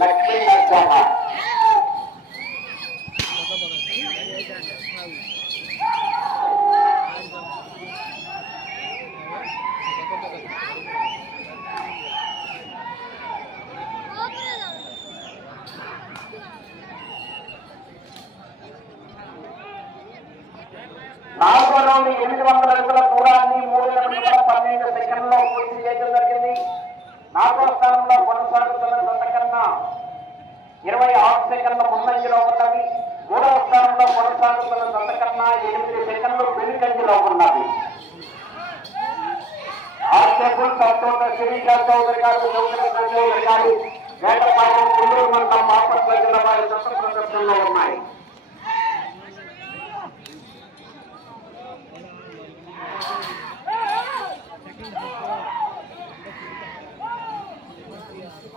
లక్ష్మీ నరసింహ. నాలుగో రౌండ్ 800 అడుగుల దూరాన్ని 3 నిమిషాల 12 సెకండ్లో పూర్తి చేయడం జరిగింది. నాలుగో స్థానంలో కొనసాగుతున్న జత కన్నా 26 సెకండ్ల ముందంజలో ఉన్నది. మూడవ స్థానంలో కొనసాగుతున్న జత కన్నా 8 సెకండ్లు వెనుకంజలో ఉన్నది. ఆర్కేపుల్ సత్తోట శ్రీకాంత్ చౌదరి గారు, చౌదరి గారు వేటపాలెం గుంటూరు మండలం బాపట్ల జిల్లా వారి జత ప్రదర్శనలో ఉన్నాయి.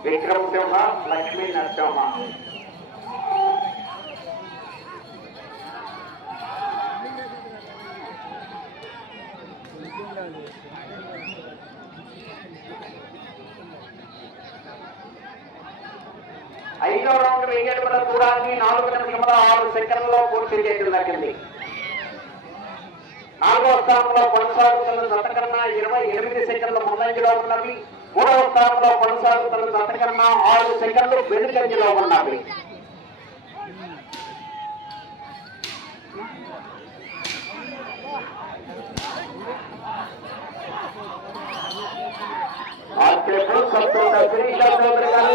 విక్రమ్ సింహ, లక్ష్మీ నరసింహ. ఐదో రౌండ్ 1000 అడుగుల దూరాన్ని 4 నిమిషముల 6 సెకండ్లలో పూర్తి చేయడం జరిగింది. నాలుగవ స్థానంలో కొనసాగుతున్న జత కన్నా 28 సెకండ్ల ముందంజలో ఉన్నవి. మూడవ స్థానంలో కొనసాగుతున్న జత కన్నా 6 సెకండ్లు వెనుకంజలో ఉన్నవి. చౌదరి గారు,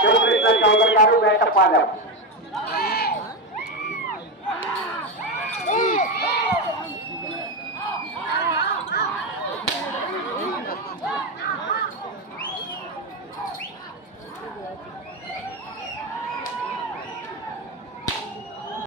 శివకృష్ణ చౌదరి గారు, వేటపాలెం.